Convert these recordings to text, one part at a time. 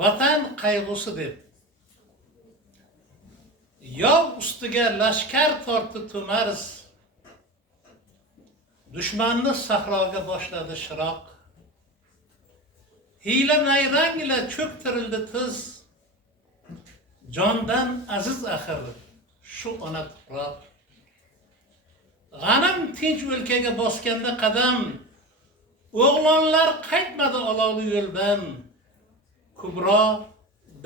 vatan qayg'usi deb yov ustiga lashkar tortdi to'mars, dushmanni sahroga boshladi shiroq. Hiyla nayrang ila cho'ktirildi tiz, jondan aziz axir shu ona tuproq. G'anim tinch o'lkaga bosganda qadam, o'g'lonlar qaytmadi olovli yo'ldan. Kubro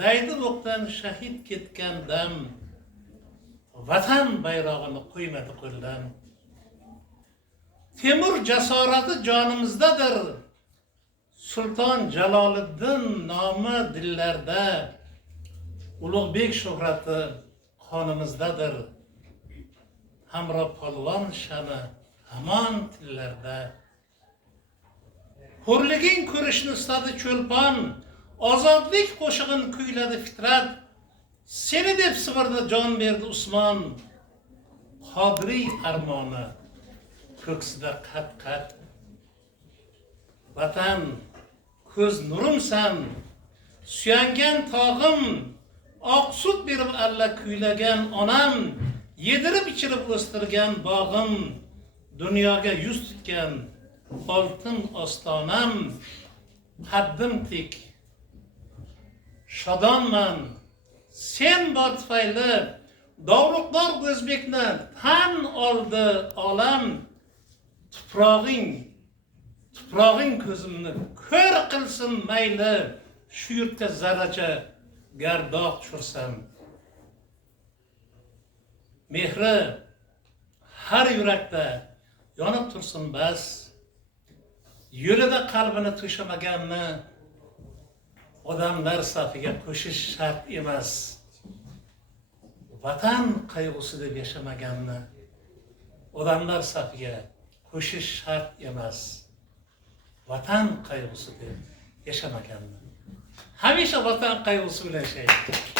daydi o'qdan shahid ketgan dam, vatan bayrog'ini qo'ymadi qo'ldan. Temur jasorati jonimizdadir, Sulton Jaloliddin nomi dillarda, Ulug'bek shuhrati qonimizdadir. Hamro polvon sha'ni hamon tillarda. Hurliging ko'rishni istadi cho'lpon, ozodlik qo'shig'in kuyladi fitrat. Seni deb Sibirda jon berdi Usmon, Qodiriy armoni ko'ksida qat-qat. Vatan ko'z nurimsan, suyangan tog'im, oq sut berib alla kuylagan onam, yedirib ichirib o'stirgan bog'im, dunyoga yuz tutgan oltin ostonam. Qaddim tik shodonman sen bor tufayli, dovruqdor o'zbekni tan oldi olam. Tuprog'ing ko'zimni ko'r qilsin mayli, shu yurtga zarracha gardoq tushursam. Mehri har yurakda yonib tursin bas, yo'lida qalbini to'shamaganni odamlar safiga qo'shish shart emas. Vatan qayg'usi deb yashamaganni odamlar safiga qo'shish shart emas. Vatan qayg'usi deb yashamaganni hamisha vatan qayg'usi bilan yashaydi.